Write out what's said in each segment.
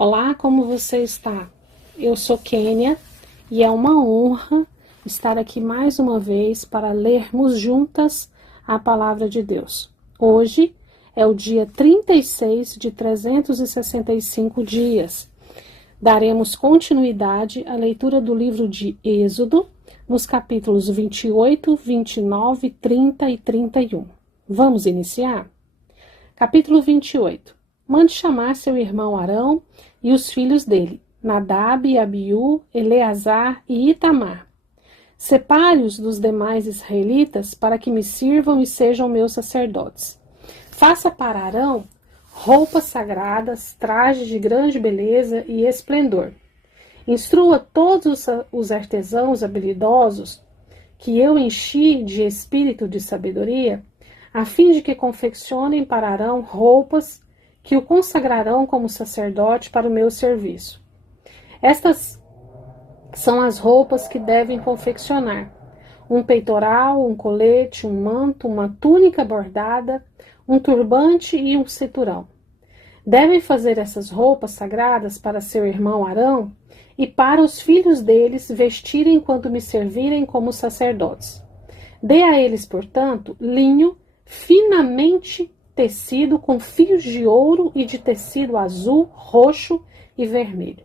Olá, como você está? Eu sou Kênia e é uma honra estar aqui mais uma vez para lermos juntas a Palavra de Deus. Hoje é o dia 36 de 365 dias. Daremos continuidade à leitura do livro de Êxodo, nos capítulos 28, 29, 30 e 31. Vamos iniciar? Capítulo 28. Mande chamar seu irmão Arão e os filhos dele, Nadab, Abiú, Eleazar e Itamar. Separe-os dos demais israelitas para que me sirvam e sejam meus sacerdotes. Faça para Arão roupas sagradas, trajes de grande beleza e esplendor. Instrua todos os artesãos habilidosos que eu enchi de espírito de sabedoria, a fim de que confeccionem para Arão roupas que o consagrarão como sacerdote para o meu serviço. Estas são as roupas que devem confeccionar: um peitoral, um colete, um manto, uma túnica bordada, um turbante e um cinturão. Devem fazer essas roupas sagradas para seu irmão Arão e para os filhos deles vestirem enquanto me servirem como sacerdotes. Dê a eles, portanto, linho finamente tecido com fios de ouro e de tecido azul, roxo e vermelho.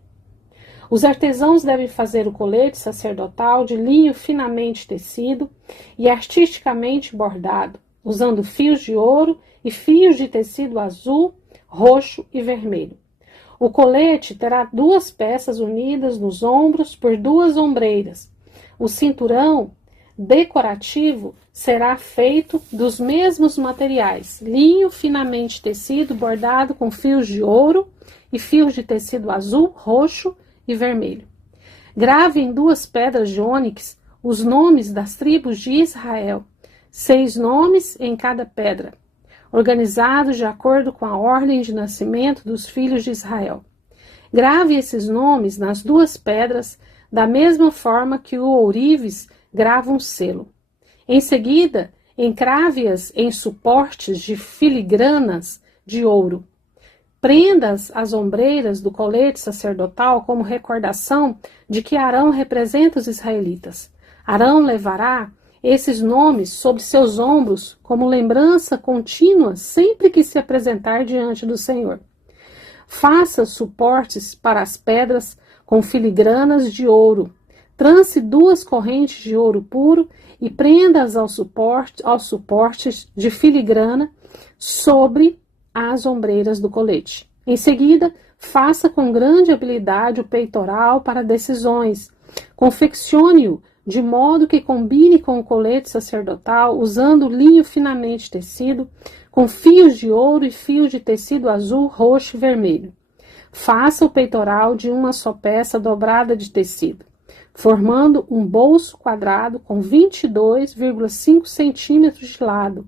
Os artesãos devem fazer o colete sacerdotal de linho finamente tecido e artisticamente bordado, usando fios de ouro e fios de tecido azul, roxo e vermelho. O colete terá 2 peças unidas nos ombros por 2 ombreiras. O cinturão decorativo será feito dos mesmos materiais: linho finamente tecido bordado com fios de ouro e fios de tecido azul, roxo e vermelho. Grave em 2 pedras de ônix os nomes das tribos de Israel, 6 nomes em cada pedra, organizados de acordo com a ordem de nascimento dos filhos de Israel. Grave esses nomes nas 2 pedras da mesma forma que o ourives grava um selo. Em seguida, encrave-as em suportes de filigranas de ouro. Prenda-as às ombreiras do colete sacerdotal como recordação de que Arão representa os israelitas. Arão levará esses nomes sobre seus ombros como lembrança contínua sempre que se apresentar diante do Senhor. Faça suportes para as pedras com filigranas de ouro. Trance 2 correntes de ouro puro e prenda-as aos suportes de filigrana sobre as ombreiras do colete. Em seguida, faça com grande habilidade o peitoral para decisões. Confeccione-o de modo que combine com o colete sacerdotal, usando linho finamente tecido, com fios de ouro e fios de tecido azul, roxo e vermelho. Faça o peitoral de uma só peça dobrada de tecido, formando um bolso quadrado com 22,5 centímetros de lado.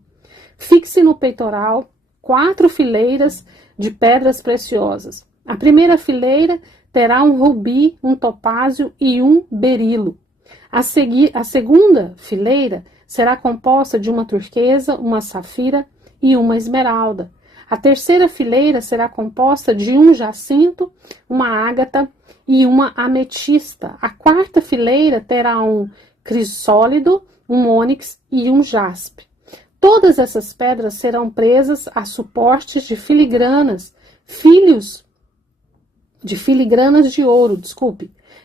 Fixe no peitoral 4 fileiras de pedras preciosas. A primeira fileira terá um rubi, um topázio e um berilo. A segunda fileira será composta de uma turquesa, uma safira e uma esmeralda. A terceira fileira será composta de um jacinto, uma ágata e uma ametista. A 4ª fileira terá um crisólito, um ônix e um jaspe. Todas essas pedras serão presas a suportes de filigranas, de ouro.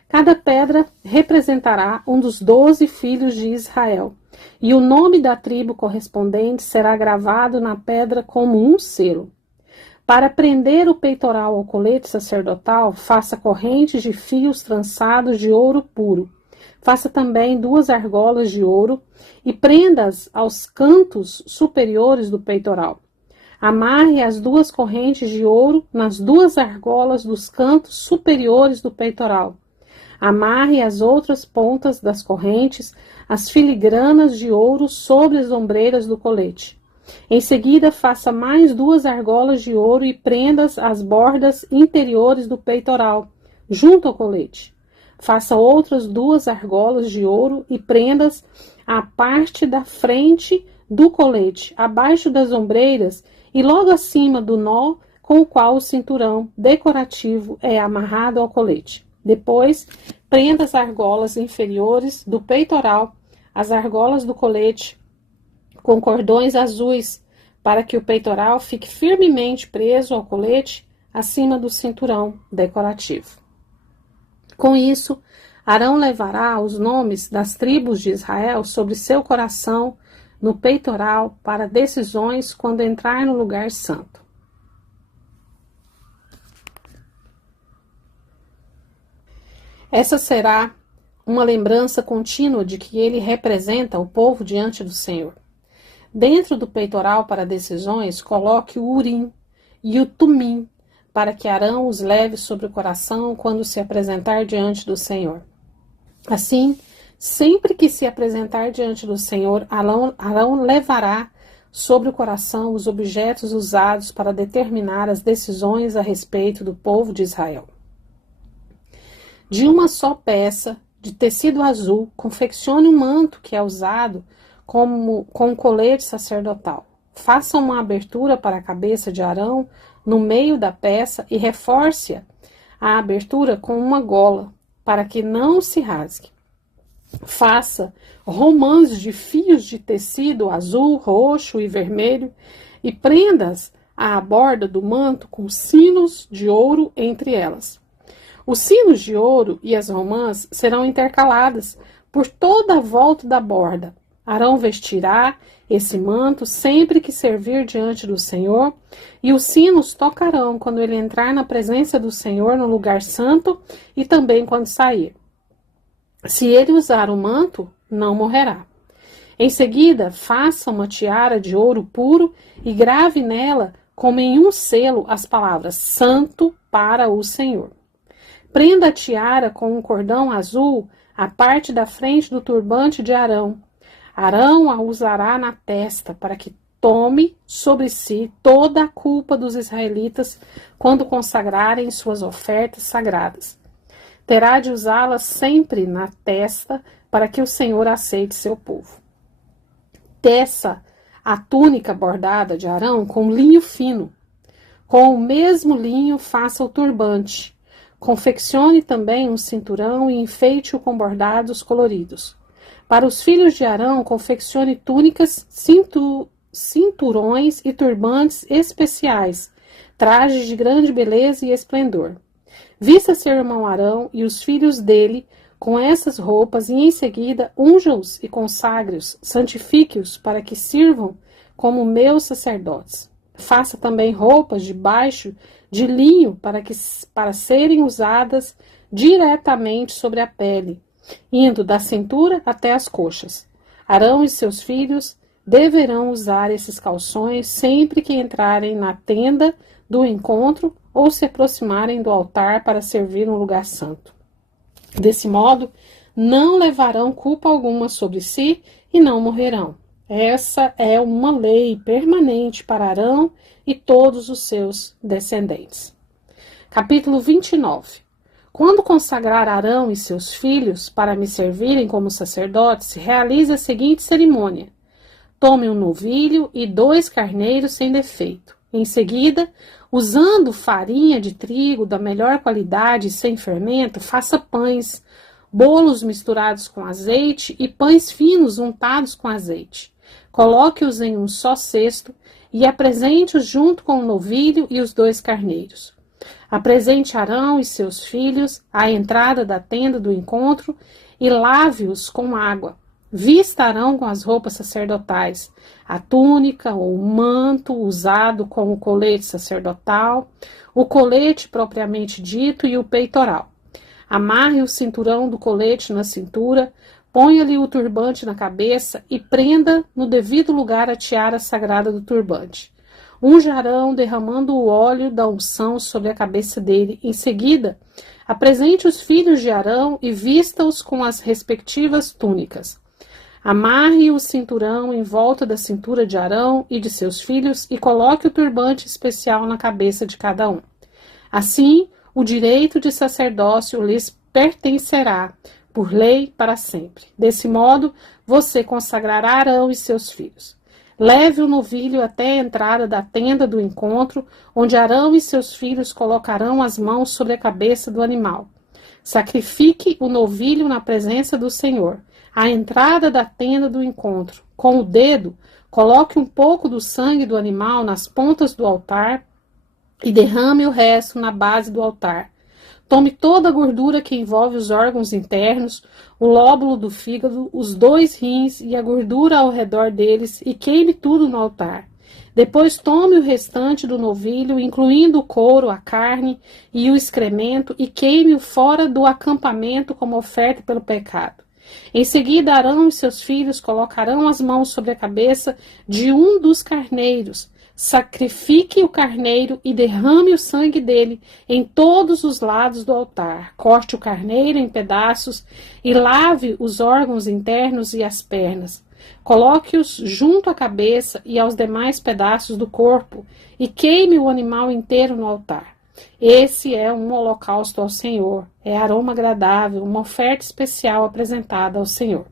Cada pedra representará um dos 12 filhos de Israel, e o nome da tribo correspondente será gravado na pedra como um selo. Para prender o peitoral ao colete sacerdotal, faça correntes de fios trançados de ouro puro. Faça também 2 argolas de ouro e prenda-as aos cantos superiores do peitoral. Amarre as 2 correntes de ouro nas 2 argolas dos cantos superiores do peitoral. Amarre as outras pontas das correntes, as filigranas de ouro sobre as ombreiras do colete. Em seguida, faça mais 2 argolas de ouro e prenda-as às bordas interiores do peitoral, junto ao colete. Faça outras 2 argolas de ouro e prenda-as à parte da frente do colete, abaixo das ombreiras e logo acima do nó, com o qual o cinturão decorativo é amarrado ao colete. Depois, prenda as argolas inferiores do peitoral, as argolas do colete, com cordões azuis, para que o peitoral fique firmemente preso ao colete acima do cinturão decorativo. Com isso, Arão levará os nomes das tribos de Israel sobre seu coração no peitoral para decisões quando entrar no lugar santo. Essa será uma lembrança contínua de que ele representa o povo diante do Senhor. Dentro do peitoral para decisões, coloque o Urim e o Tumim, para que Arão os leve sobre o coração quando se apresentar diante do Senhor. Assim, sempre que se apresentar diante do Senhor, Arão levará sobre o coração os objetos usados para determinar as decisões a respeito do povo de Israel. De uma só peça de tecido azul, confeccione um manto que é usado com um colete sacerdotal. Faça uma abertura para a cabeça de Arão no meio da peça e reforce a abertura com uma gola, para que não se rasgue. Faça romãs de fios de tecido azul, roxo e vermelho e prenda-as à borda do manto com sinos de ouro entre elas. Os sinos de ouro e as romãs serão intercaladas por toda a volta da borda. Arão vestirá esse manto sempre que servir diante do Senhor, e os sinos tocarão quando ele entrar na presença do Senhor no lugar santo e também quando sair. Se ele usar o manto, não morrerá. Em seguida, faça uma tiara de ouro puro e grave nela, como em um selo, as palavras Santo para o Senhor. Prenda a tiara com um cordão azul à parte da frente do turbante de Arão. Arão a usará na testa para que tome sobre si toda a culpa dos israelitas quando consagrarem suas ofertas sagradas. Terá de usá-la sempre na testa para que o Senhor aceite seu povo. Teça a túnica bordada de Arão com linho fino. Com o mesmo linho faça o turbante. Confeccione também um cinturão e enfeite-o com bordados coloridos. Para os filhos de Arão, confeccione túnicas, cinturões e turbantes especiais, trajes de grande beleza e esplendor. Vista seu irmão Arão e os filhos dele com essas roupas e em seguida unja-os e consagre-os, santifique-os para que sirvam como meus sacerdotes. Faça também roupas de baixo de linho para serem usadas diretamente sobre a pele, indo da cintura até as coxas. Arão e seus filhos deverão usar esses calções sempre que entrarem na tenda do encontro ou se aproximarem do altar para servir no lugar santo. Desse modo, não levarão culpa alguma sobre si e não morrerão. Essa é uma lei permanente para Arão e todos os seus descendentes. Capítulo 29. Quando consagrar Arão e seus filhos para me servirem como sacerdotes, realize a seguinte cerimônia. Tome um novilho e 2 carneiros sem defeito. Em seguida, usando farinha de trigo da melhor qualidade e sem fermento, faça pães, bolos misturados com azeite e pães finos untados com azeite. Coloque-os em um só cesto e apresente-os junto com o novilho e os 2 carneiros. Apresente Arão e seus filhos à entrada da tenda do encontro e lave-os com água. Vista Arão com as roupas sacerdotais, a túnica ou o manto usado com o colete sacerdotal, o colete propriamente dito e o peitoral. Amarre o cinturão do colete na cintura, ponha-lhe o turbante na cabeça e prenda no devido lugar a tiara sagrada do turbante. Unja Arão derramando o óleo da unção sobre a cabeça dele. Em seguida, apresente os filhos de Arão e vista-os com as respectivas túnicas. Amarre o cinturão em volta da cintura de Arão e de seus filhos e coloque o turbante especial na cabeça de cada um. Assim, o direito de sacerdócio lhes pertencerá, por lei, para sempre. Desse modo, você consagrará Arão e seus filhos. Leve o novilho até a entrada da tenda do encontro, onde Arão e seus filhos colocarão as mãos sobre a cabeça do animal. Sacrifique o novilho na presença do Senhor, à entrada da tenda do encontro. Com o dedo, coloque um pouco do sangue do animal nas pontas do altar e derrame o resto na base do altar. Tome toda a gordura que envolve os órgãos internos, o lóbulo do fígado, os 2 rins e a gordura ao redor deles e queime tudo no altar. Depois tome o restante do novilho, incluindo o couro, a carne e o excremento, e queime-o fora do acampamento como oferta pelo pecado. Em seguida, Arão e seus filhos colocarão as mãos sobre a cabeça de um dos carneiros. Sacrifique o carneiro e derrame o sangue dele em todos os lados do altar. Corte o carneiro em pedaços e lave os órgãos internos e as pernas. Coloque-os junto à cabeça e aos demais pedaços do corpo e queime o animal inteiro no altar. Esse é um holocausto ao Senhor, é aroma agradável, uma oferta especial apresentada ao Senhor.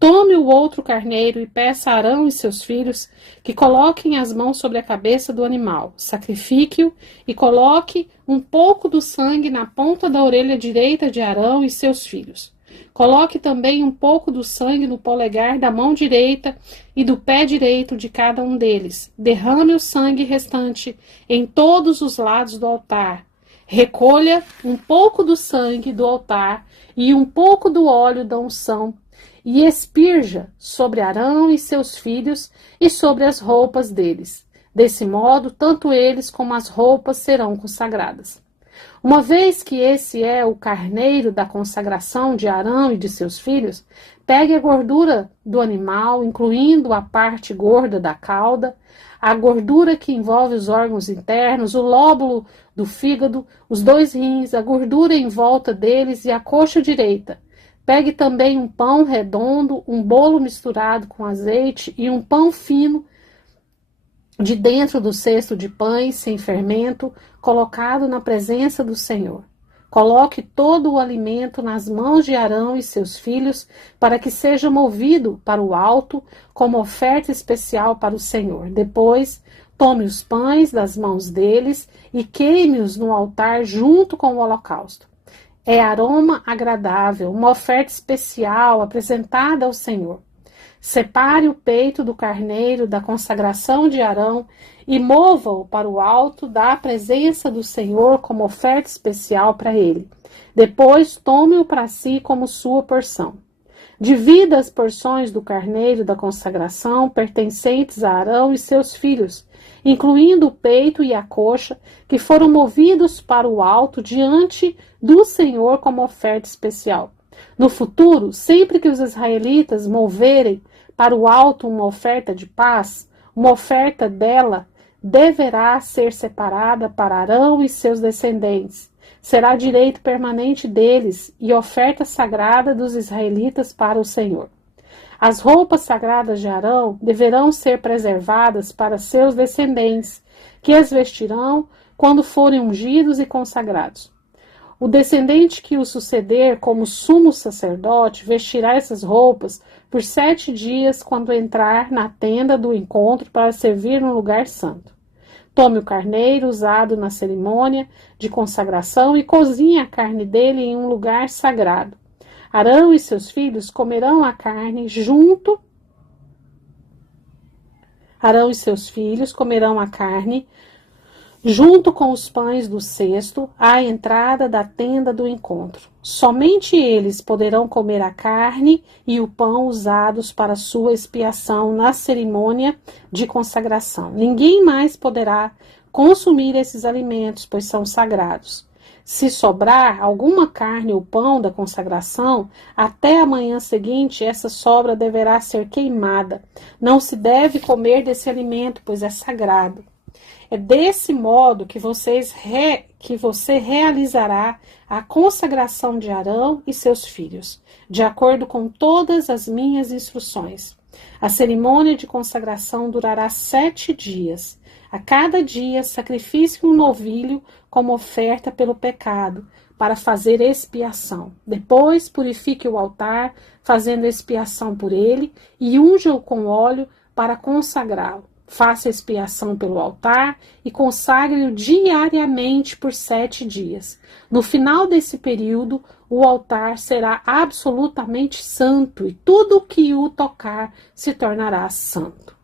Tome o outro carneiro e peça a Arão e seus filhos que coloquem as mãos sobre a cabeça do animal. Sacrifique-o e coloque um pouco do sangue na ponta da orelha direita de Arão e seus filhos. Coloque também um pouco do sangue no polegar da mão direita e do pé direito de cada um deles. Derrame o sangue restante em todos os lados do altar. Recolha um pouco do sangue do altar e um pouco do óleo da unção e espirja sobre Arão e seus filhos e sobre as roupas deles. Desse modo, tanto eles como as roupas serão consagradas. Uma vez que esse é o carneiro da consagração de Arão e de seus filhos, pegue a gordura do animal, incluindo a parte gorda da cauda, a gordura que envolve os órgãos internos, o lóbulo do fígado, os 2 rins, a gordura em volta deles e a coxa direita. Pegue também um pão redondo, um bolo misturado com azeite e um pão fino de dentro do cesto de pães sem fermento, colocado na presença do Senhor. Coloque todo o alimento nas mãos de Arão e seus filhos, para que seja movido para o alto como oferta especial para o Senhor. Depois, tome os pães das mãos deles e queime-os no altar junto com o holocausto. É aroma agradável, uma oferta especial apresentada ao Senhor. Separe o peito do carneiro da consagração de Arão e mova-o para o alto da presença do Senhor como oferta especial para ele. Depois, tome-o para si como sua porção. Divida as porções do carneiro da consagração pertencentes a Arão e seus filhos, incluindo o peito e a coxa, que foram movidos para o alto diante do Senhor como oferta especial. No futuro, sempre que os israelitas moverem para o alto uma oferta de paz, uma oferta dela deverá ser separada para Arão e seus descendentes. Será direito permanente deles e oferta sagrada dos israelitas para o Senhor. As roupas sagradas de Arão deverão ser preservadas para seus descendentes, que as vestirão quando forem ungidos e consagrados. O descendente que o suceder como sumo sacerdote vestirá essas roupas por 7 dias quando entrar na tenda do encontro para servir no lugar santo. Tome o carneiro usado na cerimônia de consagração e cozinhe a carne dele em um lugar sagrado. Arão e seus filhos comerão a carne junto. Arão e seus filhos comerão a carne junto com os pães do cesto, à entrada da tenda do encontro. Somente eles poderão comer a carne e o pão usados para sua expiação na cerimônia de consagração. Ninguém mais poderá consumir esses alimentos, pois são sagrados. Se sobrar alguma carne ou pão da consagração, até a manhã seguinte, essa sobra deverá ser queimada. Não se deve comer desse alimento, pois é sagrado. É desse modo que você realizará a consagração de Arão e seus filhos, de acordo com todas as minhas instruções. A cerimônia de consagração durará 7 dias. A cada dia, sacrifique um novilho como oferta pelo pecado, para fazer expiação. Depois, purifique o altar, fazendo expiação por ele, e unja-o com óleo para consagrá-lo. Faça expiação pelo altar e consagre-o diariamente por 7 dias. No final desse período, o altar será absolutamente santo e tudo o que o tocar se tornará santo.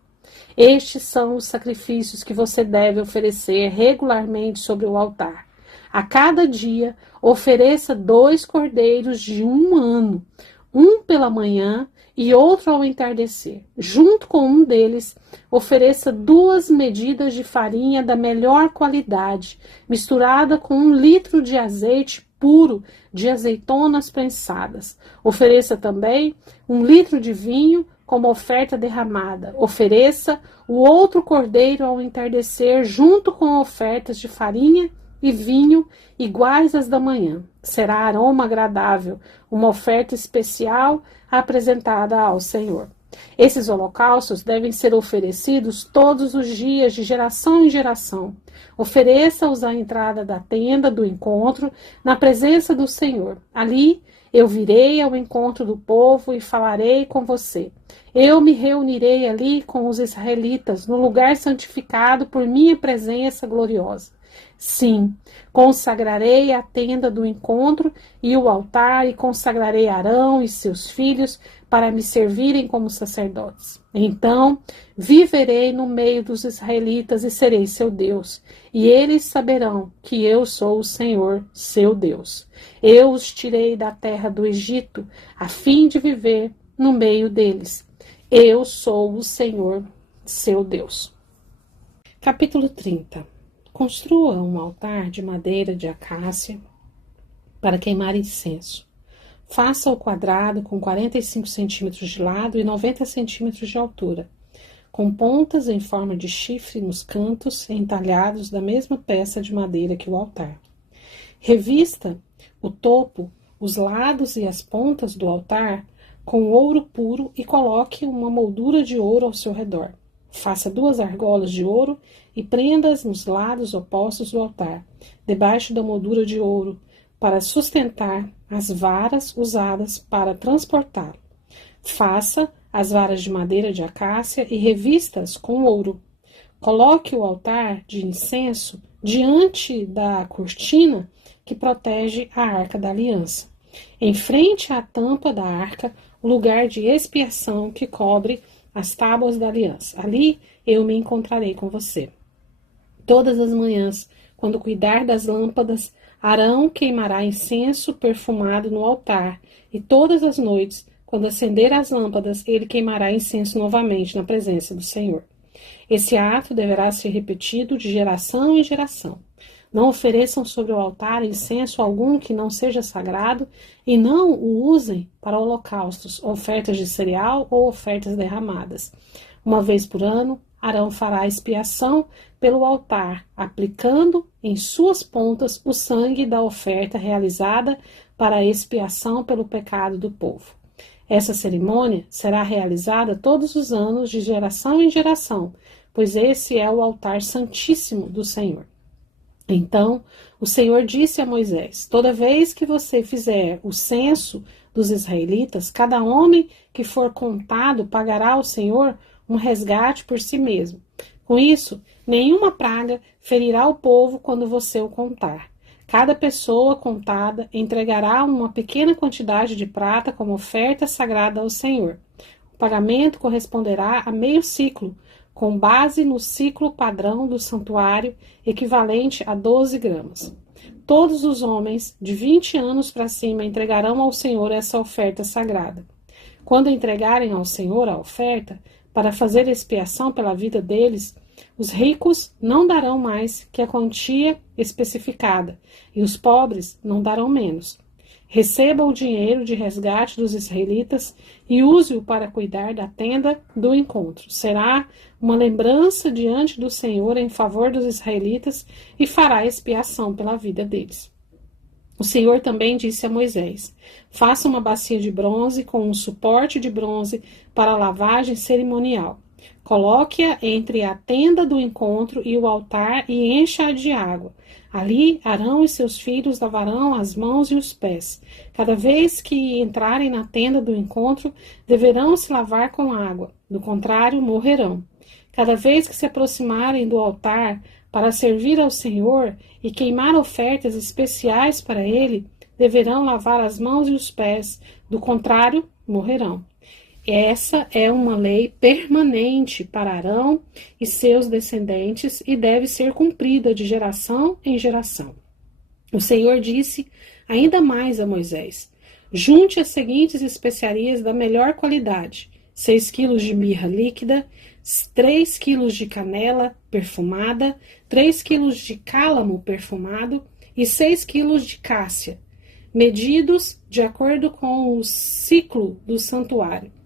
Estes são os sacrifícios que você deve oferecer regularmente sobre o altar. A cada dia, ofereça 2 cordeiros de 1 ano, um pela manhã e outro ao entardecer. Junto com um deles, ofereça 2 medidas de farinha da melhor qualidade, misturada com 1 litro de azeite puro de azeitonas prensadas. Ofereça também 1 litro de vinho como oferta derramada. Ofereça o outro cordeiro ao entardecer, junto com ofertas de farinha e vinho iguais às da manhã. Será aroma agradável, uma oferta especial apresentada ao Senhor. Esses holocaustos devem ser oferecidos todos os dias, de geração em geração. Ofereça-os à entrada da tenda do encontro, na presença do Senhor. Ali eu virei ao encontro do povo e falarei com você. Eu me reunirei ali com os israelitas, no lugar santificado por minha presença gloriosa. Sim, consagrarei a tenda do encontro e o altar, e consagrarei Arão e seus filhos para me servirem como sacerdotes. Então viverei no meio dos israelitas e serei seu Deus, e eles saberão que eu sou o Senhor, seu Deus. Eu os tirei da terra do Egito, a fim de viver no meio deles. Eu sou o Senhor, seu Deus. Capítulo 30. Construa um altar de madeira de acácia para queimar incenso. Faça-o quadrado com 45 centímetros de lado e 90 centímetros de altura, com pontas em forma de chifre nos cantos, entalhados da mesma peça de madeira que o altar. Revista o topo, os lados e as pontas do altar com ouro puro e coloque uma moldura de ouro ao seu redor. Faça 2 argolas de ouro e prenda-as nos lados opostos do altar, debaixo da moldura de ouro, para sustentar as varas usadas para transportá-lo. Faça as varas de madeira de acácia e revista-as com ouro. Coloque o altar de incenso diante da cortina que protege a arca da aliança. Em frente à tampa da arca, o lugar de expiação que cobre as tábuas da aliança. Ali eu me encontrarei com você. Todas as manhãs, quando cuidar das lâmpadas, Arão queimará incenso perfumado no altar, e todas as noites, quando acender as lâmpadas, ele queimará incenso novamente na presença do Senhor. Esse ato deverá ser repetido de geração em geração. Não ofereçam sobre o altar incenso algum que não seja sagrado, e não o usem para holocaustos, ofertas de cereal ou ofertas derramadas. Uma vez por ano, Arão fará expiação pelo altar, aplicando em suas pontas o sangue da oferta realizada para a expiação pelo pecado do povo. Essa cerimônia será realizada todos os anos, de geração em geração, pois esse é o altar santíssimo do Senhor. Então o Senhor disse a Moisés: toda vez que você fizer o censo dos israelitas, cada homem que for contado pagará ao Senhor um resgate por si mesmo. Com isso, nenhuma praga ferirá o povo quando você o contar. Cada pessoa contada entregará uma pequena quantidade de prata como oferta sagrada ao Senhor. O pagamento corresponderá a meio ciclo, com base no ciclo padrão do santuário, equivalente a 12 gramas. Todos os homens de 20 anos para cima entregarão ao Senhor essa oferta sagrada. Quando entregarem ao Senhor a oferta, para fazer expiação pela vida deles, os ricos não darão mais que a quantia especificada, e os pobres não darão menos. Receba o dinheiro de resgate dos israelitas e use-o para cuidar da tenda do encontro. Será uma lembrança diante do Senhor em favor dos israelitas e fará expiação pela vida deles. O Senhor também disse a Moisés: faça uma bacia de bronze com um suporte de bronze para lavagem cerimonial. Coloque-a entre a tenda do encontro e o altar e encha-a de água. Ali, Arão e seus filhos lavarão as mãos e os pés. Cada vez que entrarem na tenda do encontro, deverão se lavar com água. Do contrário, morrerão. Cada vez que se aproximarem do altar para servir ao Senhor e queimar ofertas especiais para ele, deverão lavar as mãos e os pés. Do contrário, morrerão. Essa é uma lei permanente para Arão e seus descendentes e deve ser cumprida de geração em geração. O Senhor disse ainda mais a Moisés: junte as seguintes especiarias da melhor qualidade: 6 quilos de mirra líquida, 3 quilos de canela perfumada, 3 quilos de cálamo perfumado e 6 quilos de cássia, medidos de acordo com o ciclo do santuário.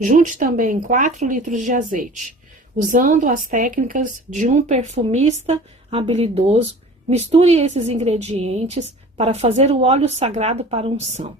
Junte também 4 litros de azeite. Usando as técnicas de um perfumista habilidoso, misture esses ingredientes para fazer o óleo sagrado para unção.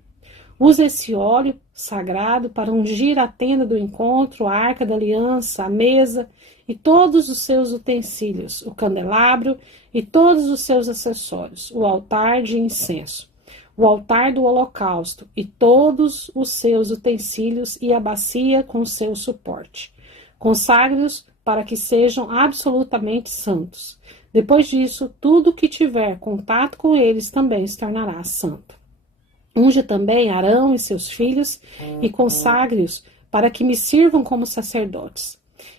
Use esse óleo sagrado para ungir a tenda do encontro, a arca da aliança, a mesa e todos os seus utensílios, o candelabro e todos os seus acessórios, o altar de incenso, o altar do holocausto e todos os seus utensílios e a bacia com seu suporte. Consagre-os para que sejam absolutamente santos. Depois disso, tudo que tiver contato com eles também se tornará santo. Unge também Arão e seus filhos e consagre-os para que me sirvam como sacerdotes.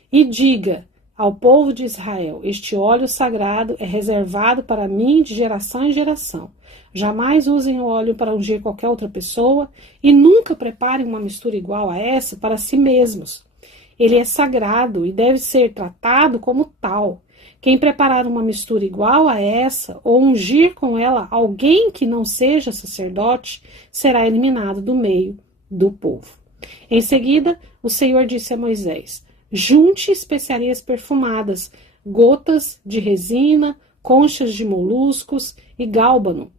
E diga ao povo de Israel: este óleo sagrado é reservado para mim de geração em geração. Jamais usem o óleo para ungir qualquer outra pessoa e nunca preparem uma mistura igual a essa para si mesmos. Ele é sagrado e deve ser tratado como tal. Quem preparar uma mistura igual a essa ou ungir com ela alguém que não seja sacerdote será eliminado do meio do povo. Em seguida, o Senhor disse a Moisés: junte especiarias perfumadas, gotas de resina, conchas de moluscos e gálbano.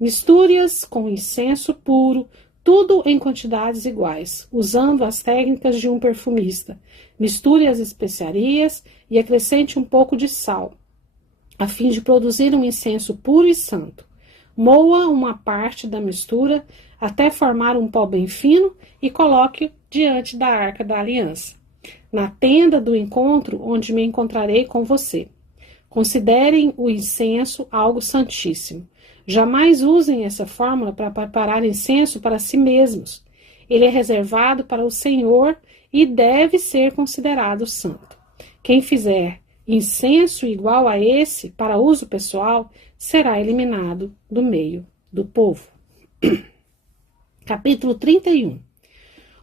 Misture-as com incenso puro, tudo em quantidades iguais, usando as técnicas de um perfumista. Misture as especiarias e acrescente um pouco de sal, a fim de produzir um incenso puro e santo. Moa uma parte da mistura até formar um pó bem fino e coloque-o diante da arca da aliança, na tenda do encontro onde me encontrarei com você. Considerem o incenso algo santíssimo. Jamais usem essa fórmula para preparar incenso para si mesmos. Ele é reservado para o Senhor e deve ser considerado santo. Quem fizer incenso igual a esse para uso pessoal será eliminado do meio do povo. Capítulo 31.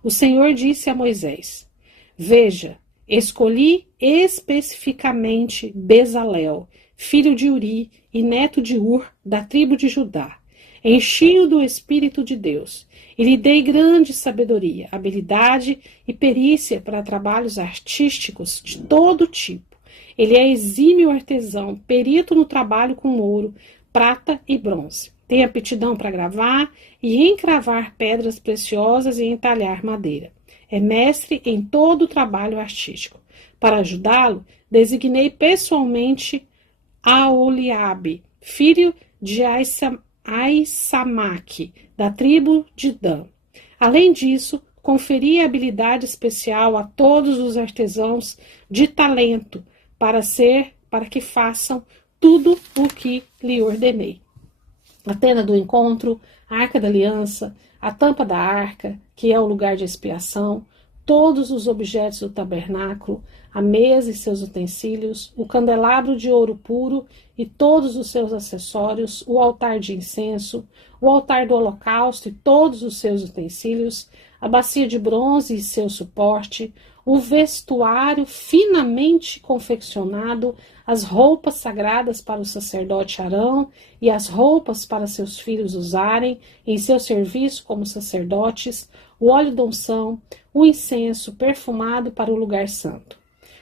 O Senhor disse a Moisés: veja, escolhi especificamente Bezalel, filho de Uri e neto de Ur, da tribo de Judá. Enchi-o do Espírito de Deus e lhe dei grande sabedoria, habilidade e perícia para trabalhos artísticos de todo tipo. Ele é exímio artesão, perito no trabalho com ouro, prata e bronze. Tem aptidão para gravar e encravar pedras preciosas e entalhar madeira. É mestre em todo o trabalho artístico. Para ajudá-lo, designei pessoalmente Aholiabe, filho de Aissamaque, da tribo de Dan. Além disso, conferi habilidade especial a todos os artesãos de talento para que façam tudo o que lhe ordenei. A tenda do encontro, a arca da aliança, a tampa da arca, que é o lugar de expiação, todos os objetos do tabernáculo, a mesa e seus utensílios, o candelabro de ouro puro e todos os seus acessórios, o altar de incenso, o altar do holocausto e todos os seus utensílios, a bacia de bronze e seu suporte, o vestuário finamente confeccionado, as roupas sagradas para o sacerdote Arão e as roupas para seus filhos usarem em seu serviço como sacerdotes, o óleo de unção, o incenso perfumado para o lugar santo.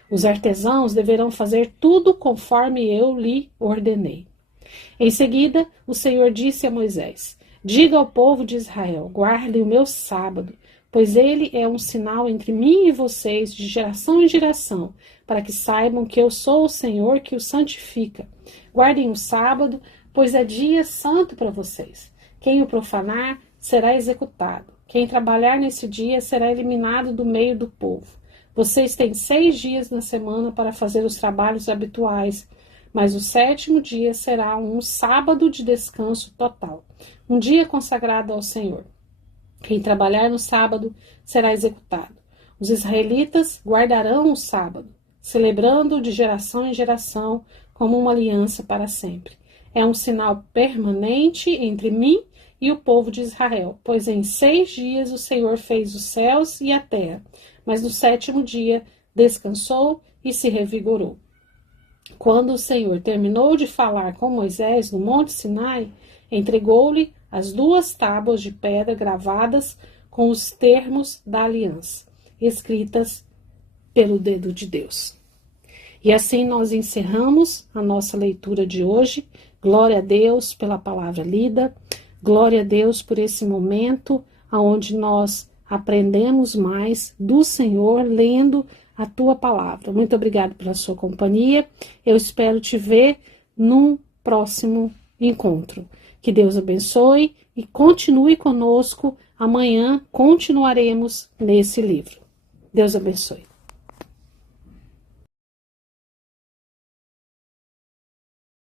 Os artesãos deverão fazer tudo conforme eu lhe ordenei. Em seguida, o Senhor disse a Moisés: diga ao povo de Israel: guardem o meu sábado, pois ele é um sinal entre mim e vocês de geração em geração, para que saibam que eu sou o Senhor que os santifica. Guardem o sábado, pois é dia santo para vocês. Quem o profanar será executado. Quem trabalhar nesse dia será eliminado do meio do povo. Vocês têm 6 dias na semana para fazer os trabalhos habituais, mas o 7º dia será um sábado de descanso total, um dia consagrado ao Senhor. Quem trabalhar no sábado será executado. Os israelitas guardarão o sábado, celebrando de geração em geração como uma aliança para sempre. É um sinal permanente entre mim e o povo de Israel, pois em 6 dias o Senhor fez os céus e a terra, mas no 7º dia descansou e se revigorou. Quando o Senhor terminou de falar com Moisés no Monte Sinai, entregou-lhe as 2 tábuas de pedra gravadas com os termos da aliança, escritas pelo dedo de Deus. E assim nós encerramos a nossa leitura de hoje. Glória a Deus pela palavra lida. Glória a Deus por esse momento onde nós aprendemos mais do Senhor lendo a tua palavra. Muito obrigado pela sua companhia. Eu espero te ver num próximo encontro. Que Deus abençoe e continue conosco. Amanhã continuaremos nesse livro. Deus abençoe.